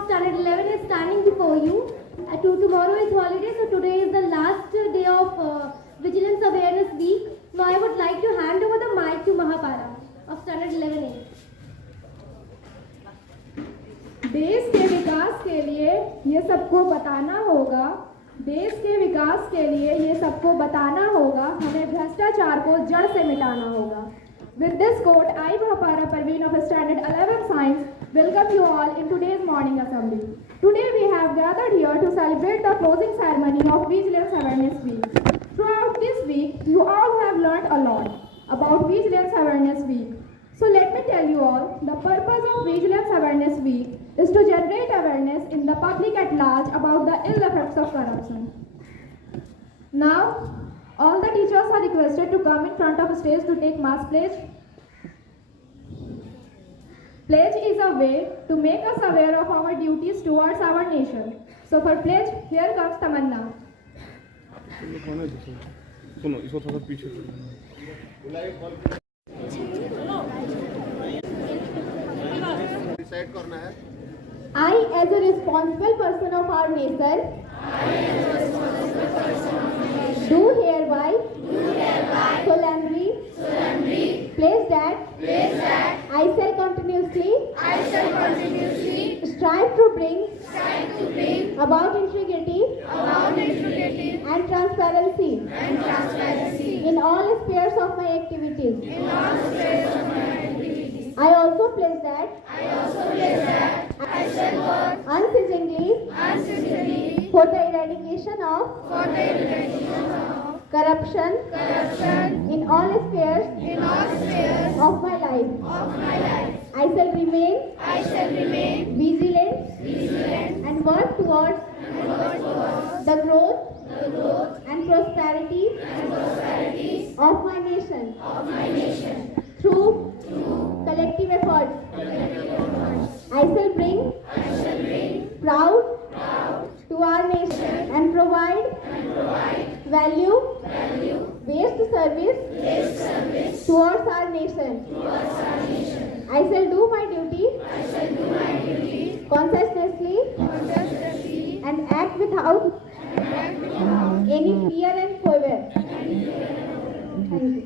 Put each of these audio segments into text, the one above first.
of Standard 11 is standing before you. Tomorrow is holiday, so today is the last day of Vigilance Awareness Week. Now I would like to hand over the mic to Mahapara of Standard 11A. देश के विकास के लिए ये सबको बताना होगा, देश के विकास के लिए ये सबको बताना होगा, हमें भ्रष्टाचार को जड़ से मिटाना होगा. With this quote, I, Mahapara Parveen of Standard 11 Science, welcome you all in today's morning assembly. Today we have gathered here to celebrate the closing ceremony of Vigilance Awareness Week. Throughout this week, you all have learned a lot about Vigilance Awareness Week. So let me tell you all, the purpose of Vigilance Awareness Week is to generate awareness in the public at large about the ill effects of corruption. Now, all the teachers are requested to come in front of the stage to take mass pledge. Pledge is a way to make us aware of our duties towards our nation. So for pledge, here comes Tamanna. I, as a responsible person of our nation, do hereby solemnly pledge that I shall continuously strive to bring about integrity and transparency in all spheres of my activities. I also pledge that I shall work unceasingly for the eradication of corruption in all spheres of my life. I shall remain vigilant and work towards the growth and prosperity of my nation through collective efforts. I shall bring proud to our nation and provide value-based service towards our nation. I shall do my duty conscientiously and act without any fear and favor. Thank you.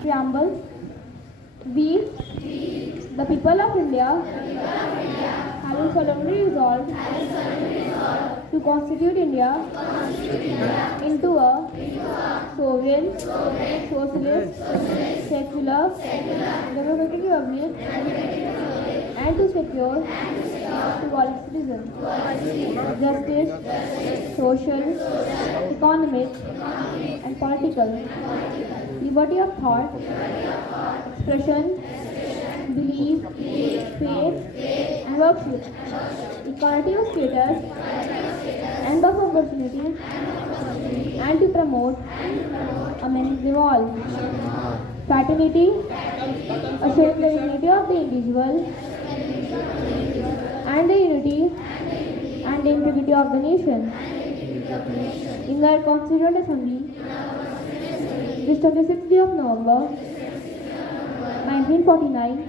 Preamble. We, the people of India, having solemnly resolved to constitute India into a sovereign, socialist, secular, democratic republic, and to secure to all its citizens justice, social, economic, and political liberty of thought, expression, belief, faith, and worship, equality of status and of opportunities, and to promote a manageable all. Fraternity, assuring the dignity of the individual and the unity and the integrity of the nation. In the Constituent Assembly, this 26th day of November 1949,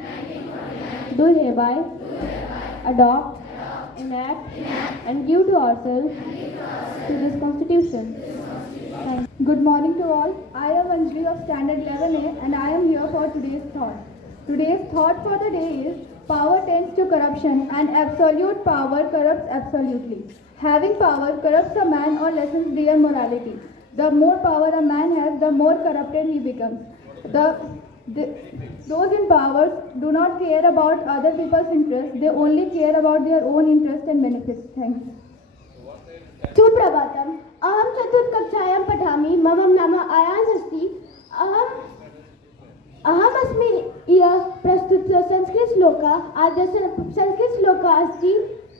do hereby adopt, enact, and give to ourselves to this Constitution. Thank you. Good morning to all. I am Anjali of Standard 11A and I am here for today's thought. Today's thought for the day is power tends to corruption and absolute power corrupts absolutely. Having power corrupts a man or lessens their morality. The more power a man has, the more corrupted he becomes. Those in power do not care about other people's interests. They only care about their own interests and benefits. Thanks. Suprabhatam. Aham chatur kapchayam patami mamam nama ayans asti. Aham asmi iya prastutya sanskrit shloka adya sanskrit shloka asti.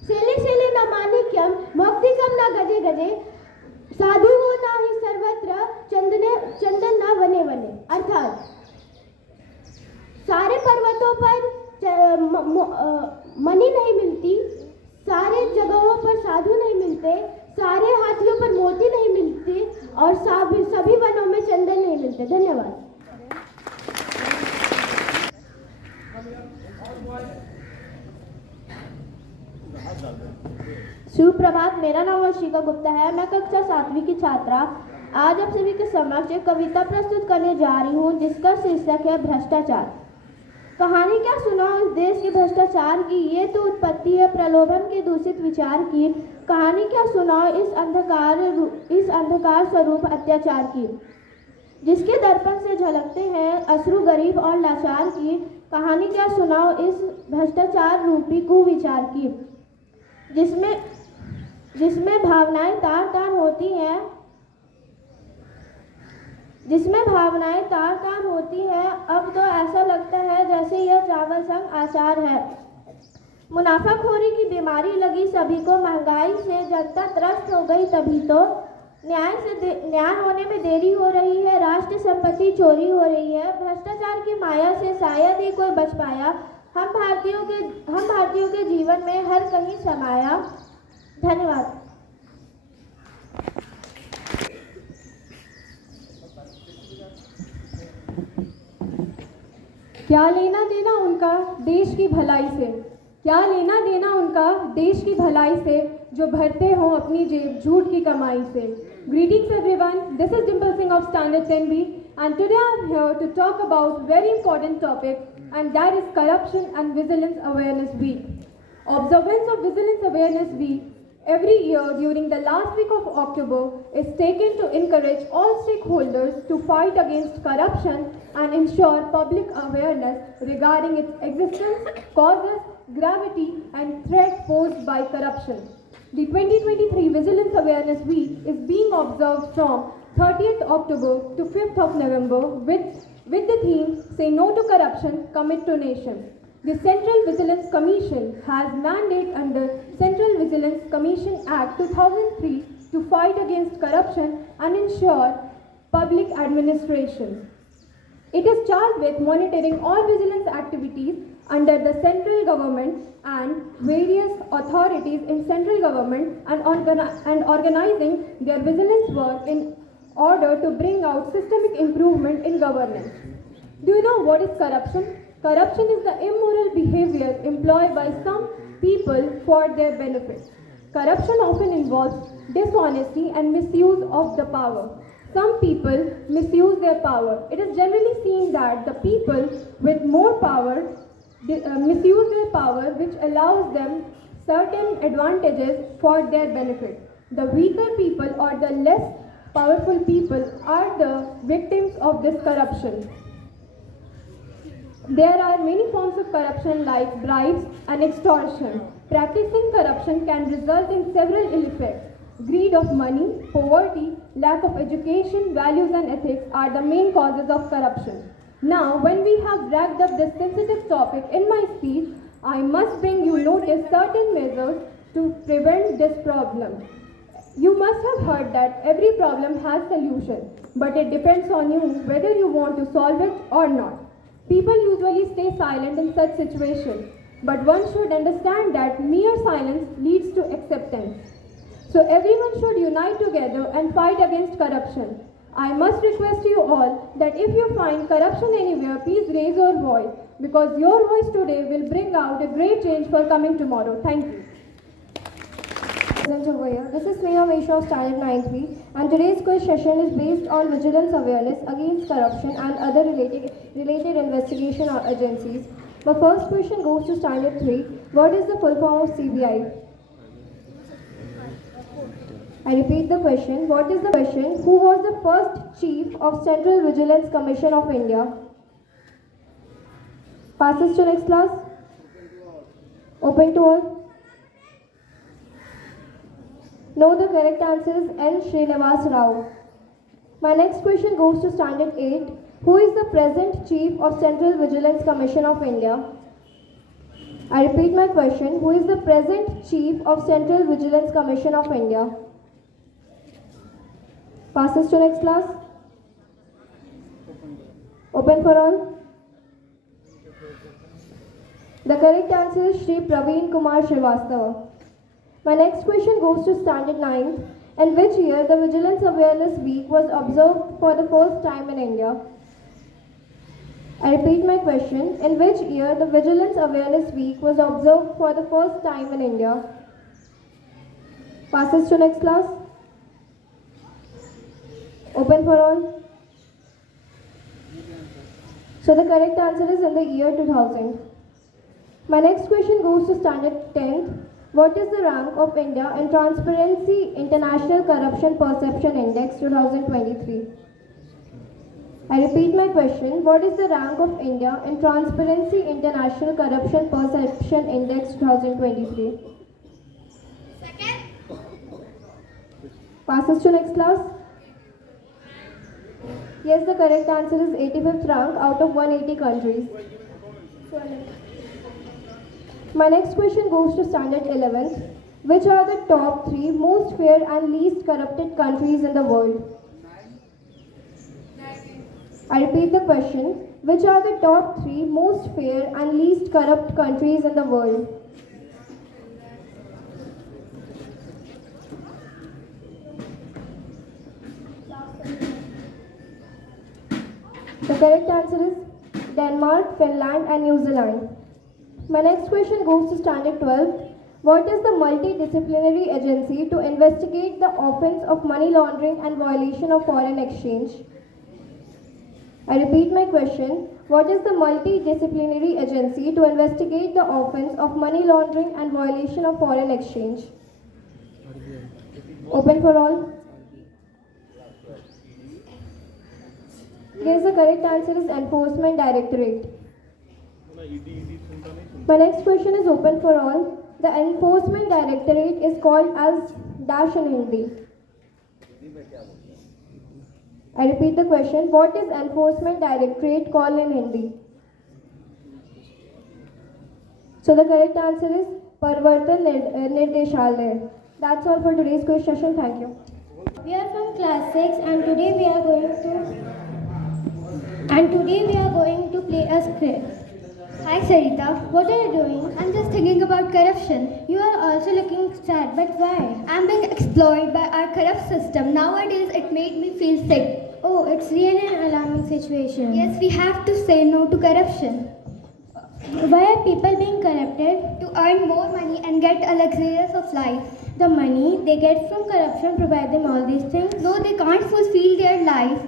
Sele sele namanikyam moktikam na gaje gaje. साधु हो ना ही सर्वत्र चंदन ना वने वने. अर्थात सारे पर्वतों पर मणि नहीं मिलती, सारे जगहों पर साधु नहीं मिलते, सारे हाथियों पर मोती नहीं मिलते और सभी वनों में चंदन नहीं मिलते. धन्यवाद. सुप्रभात, मेरा नाम वर्षिका गुप्ता है। मैं कक्षा 7वीं की छात्रा। आज आप सभी के समक्ष एक कविता प्रस्तुत करने जा रही हूँ जिसका शीर्षक है भ्रष्टाचार। कहानी क्या सुनाओ इस देश के भ्रष्टाचार की, ये तो उत्पत्ति है प्रलोभन के दूषित विचार की। कहानी क्या सुनाओ इस अंधकार स्वरूप अत्याचार की, जिसके दर्पण से झलकते हैं अश्रु गरीब और लाचार की। कहानी क्या सुनाओ इस भ्रष्टाचार रूपी कुविचार की, जिसमें भावनाएं तार तार होती हैं, अब तो ऐसा लगता है जैसे यह चावल संग आचार है। मुनाफाखोरी की बीमारी लगी सभी को, महंगाई से जनता त्रस्त हो गई तभी तो। न्याय होने में देरी हो रही है, राष्ट्र संपत्ति चोरी हो रही है। भ्रष्टाचार की माया से शायद ही कोई बच पाया, हम भारतीयों के जीवन में हर कहीं समाया। धन्यवाद। क्या लेना देना उनका देश की भलाई से, क्या लेना देना उनका देश की भलाई से, जो भरते हों अपनी जेब झूठ की कमाई से। Greetings everyone, this is Dimple Singh of Standard 10B and today I am here to talk about very important topic and that is Corruption and Vigilance Awareness Week. Observance of Vigilance Awareness Week every year during the last week of October is taken to encourage all stakeholders to fight against corruption and ensure public awareness regarding its existence, causes, gravity and threat posed by corruption. The 2023 Vigilance Awareness Week is being observed from 30th October to 5th of November with the theme Say No to Corruption, Commit to Nation. The Central Vigilance Commission has mandate under Central Vigilance Commission Act 2003 to fight against corruption and ensure public administration. It is charged with monitoring all vigilance activities under the central government and various authorities in central government and organizing their vigilance work in order to bring out systemic improvement in governance. Do you know what is corruption? Corruption is the immoral behavior employed by some people for their benefit. Corruption often involves dishonesty and misuse of the power. Some people misuse their power. It is generally seen that the people with more power misuse their power, which allows them certain advantages for their benefit. The weaker people or the less powerful people are the victims of this corruption. There are many forms of corruption like bribes and extortion. Practicing corruption can result in several ill effects. Greed of money, poverty, lack of education, values and ethics are the main causes of corruption. Now, when we have dragged up this sensitive topic in my speech, I must bring you notice certain measures to prevent this problem. You must have heard that every problem has solution, but it depends on you whether you want to solve it or not. People usually stay silent in such situations, but one should understand that mere silence leads to acceptance. So everyone should unite together and fight against corruption. I must request you all that if you find corruption anywhere, please raise your voice, because your voice today will bring out a great change for coming tomorrow. Thank you. Present over here. This is Sneha Mishra of Standard 9.3 and today's quiz session is based on vigilance awareness against corruption and other related investigation agencies. The first question goes to Standard 3. What is the full form of CBI? I repeat the question. What is the question? Who was the first chief of Central Vigilance Commission of India? Passes to next class. Open to all. No, the correct answer is N. Srinivas Rao. My next question goes to Standard 8. Who is the present chief of Central Vigilance Commission of India? I repeat my question. Who is the present chief of Central Vigilance Commission of India? Passes to next class. Open for all. The correct answer is Shri Praveen Kumar Srivastava. My next question goes to Standard 9. In which year the Vigilance Awareness Week was observed for the first time in India? I repeat my question. In which year the Vigilance Awareness Week was observed for the first time in India? Passes to next class. Open for all. So the correct answer is in the year 2000. My next question goes to standard 10th. What is the rank of India in Transparency International Corruption Perception Index 2023? I repeat my question. What is the rank of India in Transparency International Corruption Perception Index 2023? Passes to next class. Yes, the correct answer is 85th rank out of 180 countries. My next question goes to standard 11th. Which are the top 3 most fair and least corrupted countries in the world? I repeat the question. Which are the top 3 most fair and least corrupt countries in the world? The correct answer is Denmark, Finland and New Zealand. My next question goes to standard 12. What is the multidisciplinary agency to investigate the offence of money laundering and violation of foreign exchange? I repeat my question. What is the multidisciplinary agency to investigate the offence of money laundering and violation of foreign exchange? Open for all. Yes, the correct answer is Enforcement Directorate. My next question is open for all. The Enforcement Directorate is called as dash in Hindi. I repeat the question. What is Enforcement Directorate called in Hindi? So the correct answer is Parvartan Nirdeshalaya. That's all for today's quiz session. Thank you. We are from class 6 and today we are going to play a script. Hi Sarita, what are you doing? I'm just thinking about corruption. You are also looking sad, but why? I'm being exploited by our corrupt system. Nowadays it made me feel sick. Oh, it's really an alarming situation. Yes, we have to say no to corruption. Why are people being corrupted? To earn more money and get a luxurious of life. The money they get from corruption provide them all these things? No, they can't fulfill their life.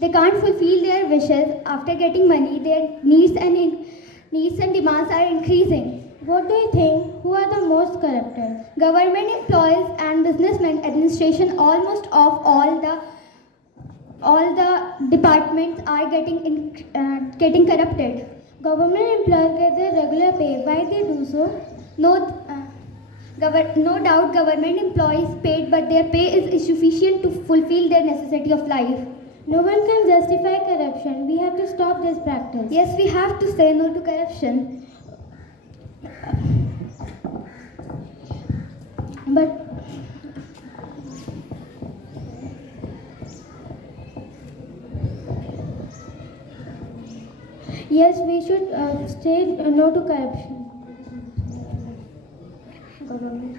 They can't fulfill their wishes. After getting money, their needs and demands are increasing. What do you think? Who are the most corrupted? Government employees and businessmen, administration, almost of all the departments are getting corrupted. Government employees get their regular pay. Why they do so? No doubt government employees paid, but their pay is insufficient to fulfill their necessity of life. No one can justify corruption. We have to stop this practice. Yes, we have to say no to corruption. But yes, we should say no to corruption. Government.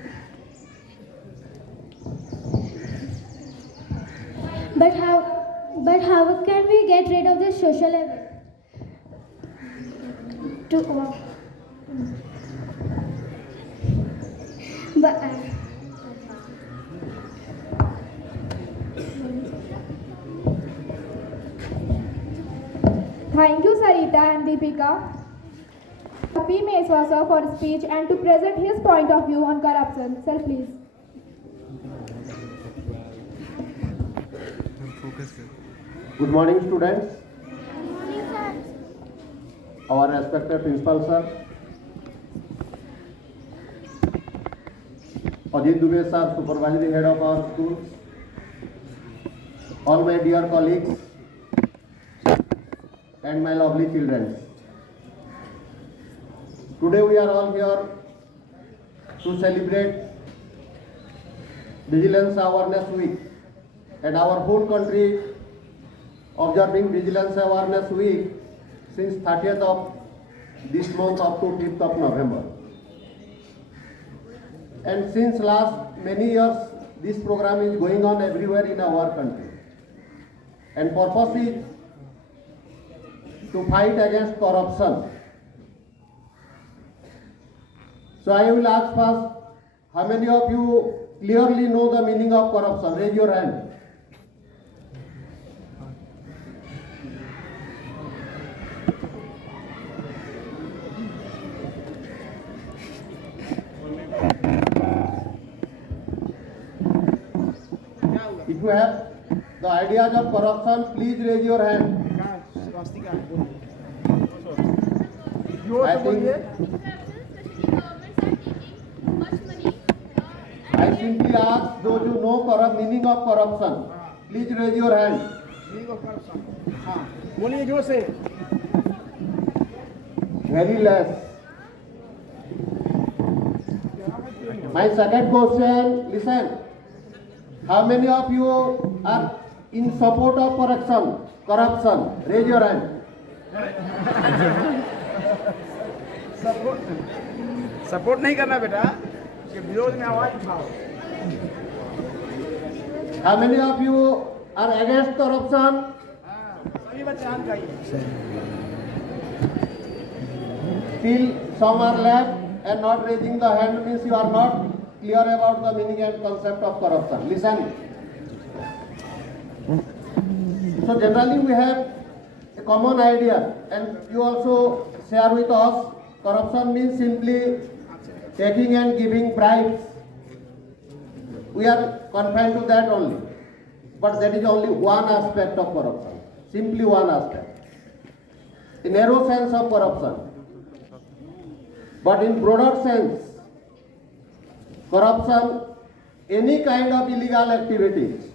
But how can we get rid of this social evil? Thank you, Sarita and Deepika. P. Meswasa for speech and to present his point of view on corruption. Sir, please. Good morning, students. Our respected principal sir, Ajit Dubey sir, supervisory head of our school, all my dear colleagues, and my lovely children. Today we are all here to celebrate Vigilance Awareness Week, and our whole country observing Vigilance Awareness Week since 30th of this month up to 5th of November. And since last many years, this program is going on everywhere in our country. And purpose is to fight against corruption. So I will ask first, how many of you clearly know the meaning of corruption? Raise your hand. If you have the ideas of corruption, please raise your hand. I think I simply ask those who know meaning of corruption, please raise your hand. हाँ बोलिए जोर से. Very less. My second question, listen. How many of you are in support of corruption? Raise your hand. Support नहीं करना बेटा, उसके विरोध में आवाज उठाओ. How many of you are against corruption? सभी बच्चे हाथ उठाइए. Still some are left and not raising the hand means you are not clear about the meaning and concept of corruption. Listen. So generally we have a common idea, and you also share with us, corruption means simply taking and giving bribes. We are confined to that only. But that is only one aspect of corruption. Simply one aspect. A narrow sense of corruption. But in broader sense, corruption, any kind of illegal activities,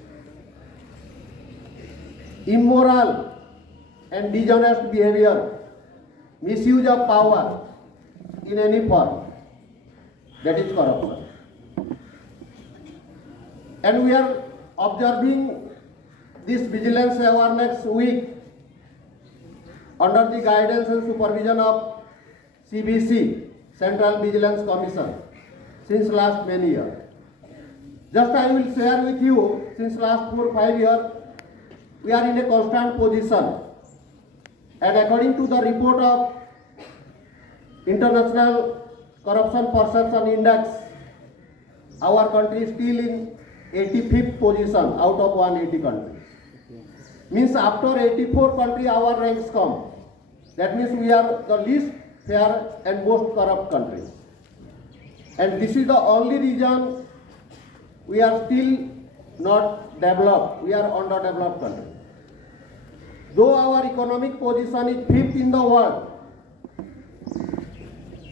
immoral and dishonest behavior, misuse of power in any form, that is corruption. And we are observing this Vigilance Awareness Week under the guidance and supervision of CVC, Central Vigilance Commission, since last many years. Just I will share with you, since last 4 or 5 years, we are in a constant position. And according to the report of International Corruption Perception Index, our country is still in 85th position out of 180 countries. Means after 84 countries our ranks come. That means we are the least fair and most corrupt country. And this is the only reason we are still not developed. We are underdeveloped country. Though our economic position is 5th in the world,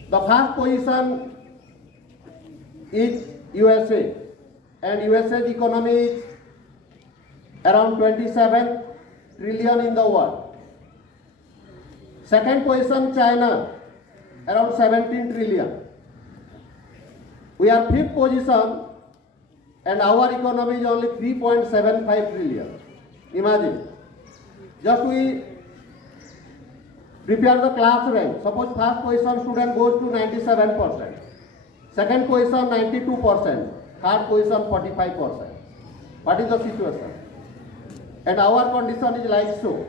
the first position is USA, and USA's economy is around 27 trillion in the world. Second position China, around 17 trillion. We are 5th position and our economy is only 3.75 trillion. Imagine. Just we prepare the class rank. Suppose first position student goes to 97%. Second position 92%. Third position 45%. What is the situation? And our condition is like so.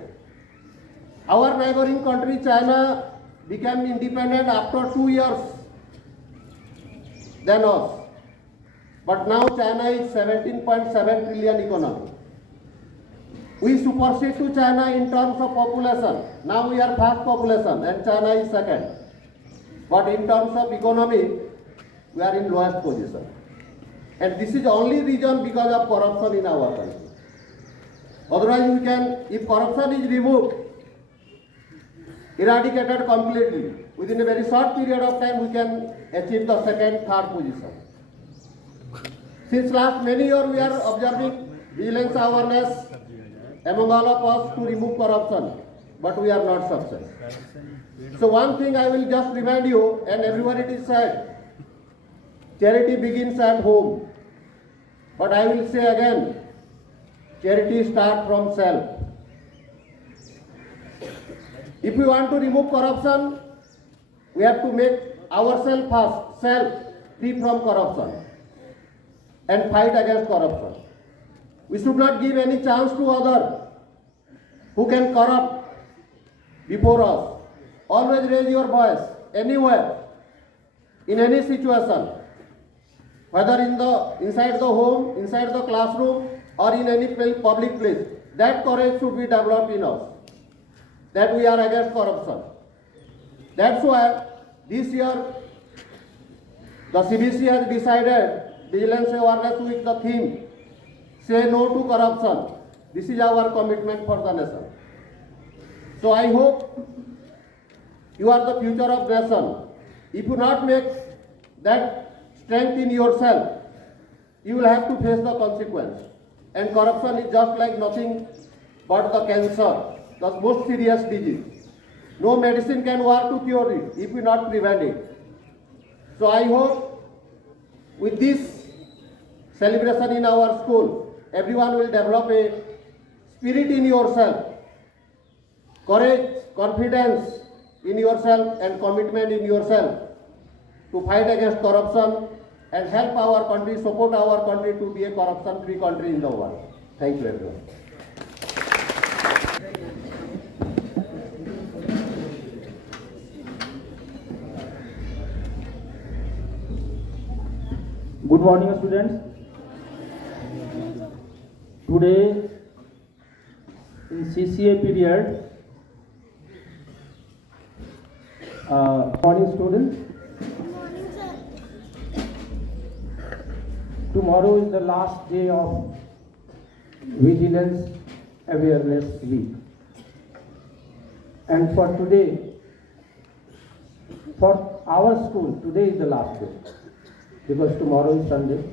Our neighboring country China became independent after 2 years than us. But now China is 17.7 trillion economy. We supersede to China in terms of population. Now we are first population and China is second. But in terms of economy, we are in lowest position. And this is the only reason because of corruption in our country. Otherwise we can, if corruption is removed, eradicated completely, within a very short period of time we can achieve the second, third position. Since last many years we are observing vigilance awareness among all of us to remove corruption, but we are not successful. So one thing I will just remind you, and everywhere it is said, charity begins at home. But I will say again, charity starts from self. If we want to remove corruption, we have to make ourselves first, self, free from corruption and fight against corruption. We should not give any chance to others who can corrupt before us. Always raise your voice, anywhere, in any situation. whether inside the home, inside the classroom, or in any public place. That courage should be developed in us, that we are against corruption. That's why this year the CBC has decided Vigilance Awareness Week, the theme, say no to corruption. This is our commitment for the nation. So I hope you are the future of nation. If you not make that strength in yourself, you will have to face the consequence. And corruption is just like nothing but the cancer, the most serious disease. No medicine can work to cure it if we not prevent it. So I hope with this celebration in our school, everyone will develop a spirit in yourself, courage, confidence in yourself and commitment in yourself to fight against corruption and help our country, support our country to be a corruption-free country in the world. Thank you everyone. Good morning, students. Today, in CCA period, morning students. Tomorrow is the last day of Vigilance Awareness Week. And for today, for our school, today is the last day, because tomorrow is Sunday.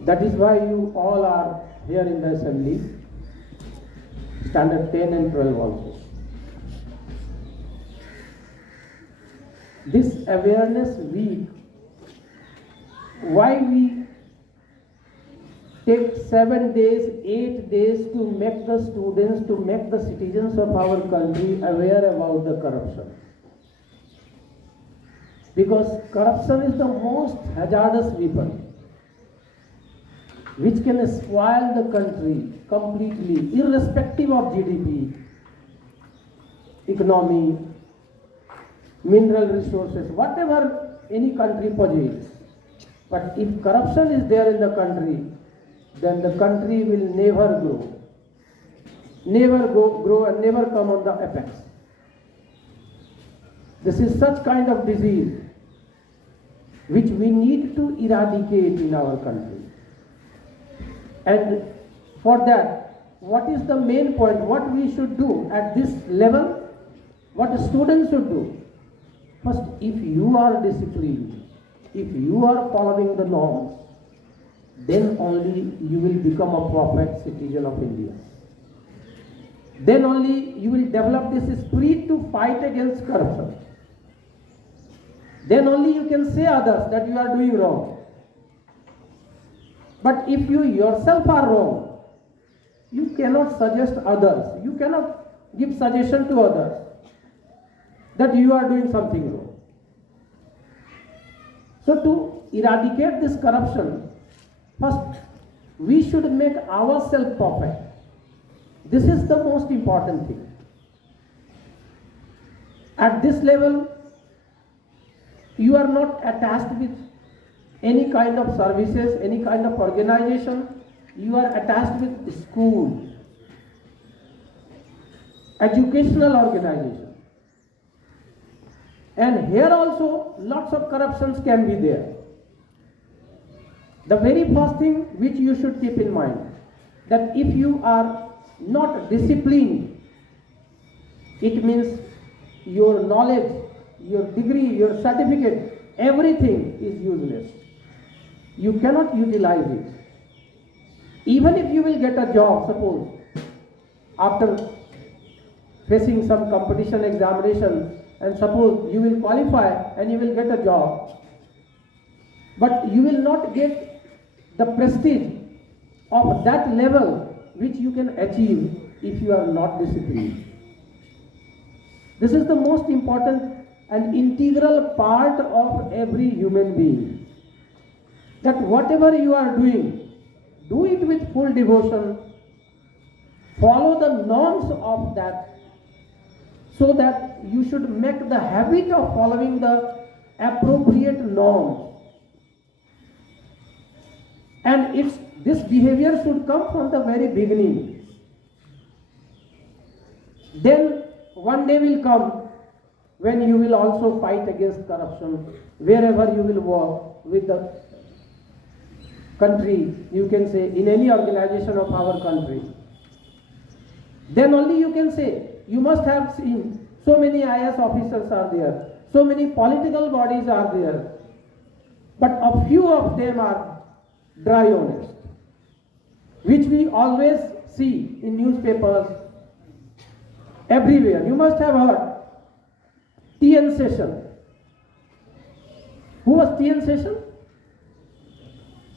That is why you all are here in the assembly, standard 10 and 12 also. This awareness week, why we take 7 days, 8 days to make the students, to make the citizens of our country aware about the corruption. Because corruption is the most hazardous weapon which can spoil the country completely, irrespective of GDP, economy, mineral resources, whatever any country possesses. But if corruption is there in the country, then the country will never grow, grow and never come on the apex. This is such kind of disease which we need to eradicate in our country. And for that, what is the main point? What we should do at this level? What the students should do? First, if you are disciplined, if you are following the norms, then only you will become a perfect citizen of India. Then only you will develop this spirit to fight against corruption. Then only you can say others that you are doing wrong. But if you yourself are wrong, you cannot suggest others, you cannot give suggestion to others that you are doing something wrong. So to eradicate this corruption, first we should make ourselves perfect. This is the most important thing. At this level, you are not attached with any kind of services, any kind of organization. You are attached with school, educational organization. And here also lots of corruptions can be there. The very first thing which you should keep in mind, that if you are not disciplined, it means your knowledge, your degree, your certificate, everything is useless. You cannot utilize it. Even if you will get a job, suppose, after facing some competition examination, and suppose you will qualify and you will get a job, but you will not get the prestige of that level which you can achieve if you are not disciplined. This is the most important and integral part of every human being. That whatever you are doing, do it with full devotion, follow the norms of that, so that you should make the habit of following the appropriate norms. And this behavior should come from the very beginning. Then one day will come when you will also fight against corruption wherever you will work with the country, you can say, in any organization of our country. Then only you can say, you must have seen so many IAS officers are there, so many political bodies are there, but a few of them are dry honest, which we always see in newspapers everywhere. You must have heard TN Session. Who was TN Session?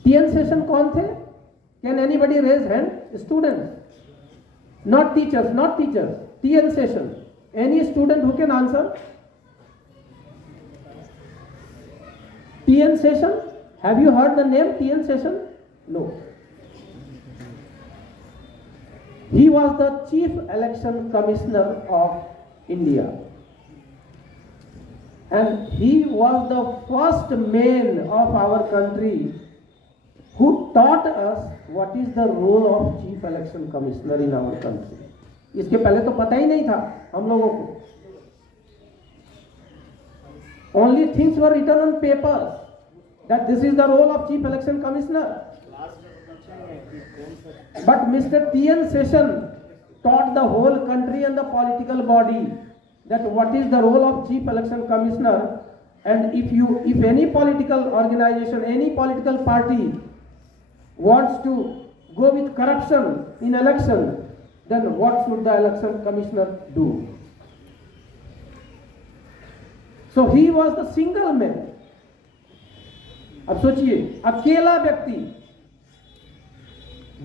TN Session कौन थे? Can anybody raise hand? Students. Not teachers, not teachers. TN Session. Any student who can answer? TN Session? Have you heard the name TN Session? No. He was the Chief Election Commissioner of India. And he was the first man of our country who taught us what is the role of Chief Election Commissioner in our country. इसके पहले तो पता ही नहीं था हम लोगों को. Only things were written on papers that this is the role of Chief Election Commissioner. But Mr. T.N. Session taught the whole country and the political body that what is the role of Chief Election Commissioner, and if any political organization, any political party wants to go with corruption in election, then what should the election commissioner do? So he was the single man. अब सोचिए, अकेला व्यक्ति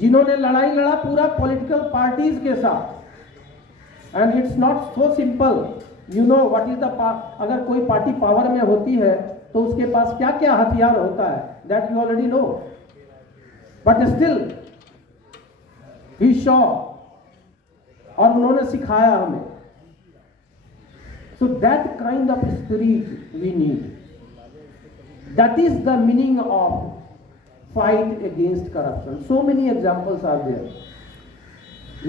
जिन्होंने लड़ाई लड़ा पूरा political parties के साथ. And it's not so simple. You know what is the अगर कोई पार्टी पावर में होती है तो उसके पास क्या क्या हथियार होता है, that you already know. But still he show, और उन्होंने सिखाया हमें. So that kind of spirit we need. That is the meaning of fight against corruption. So many examples are there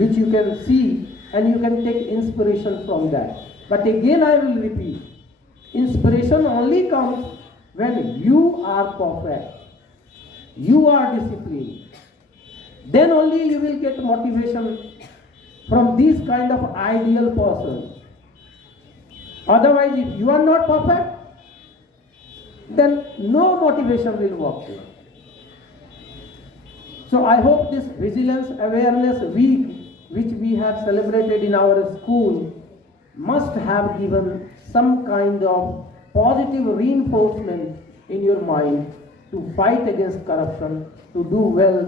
which you can see and you can take inspiration from that. But again I will repeat, inspiration only comes when you are perfect, you are disciplined. Then only you will get motivation from these kind of ideal persons. Otherwise, if you are not perfect, then no motivation will work. So I hope this Vigilance Awareness Week, which we have celebrated in our school, must have given some kind of positive reinforcement in your mind to fight against corruption, to do well,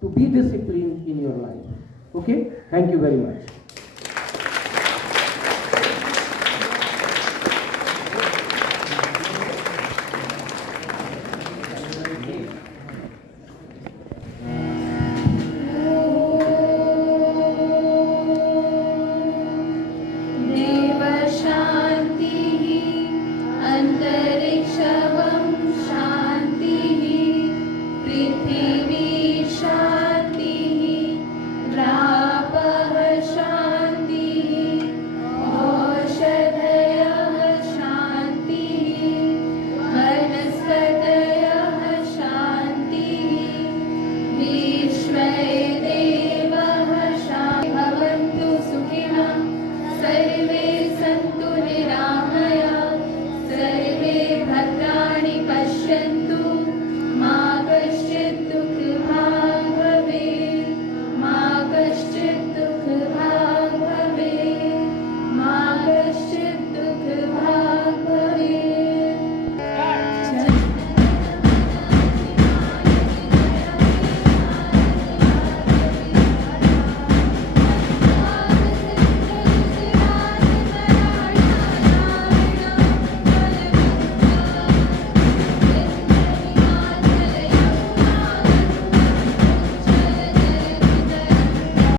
to be disciplined in your life. Okay? Thank you very much.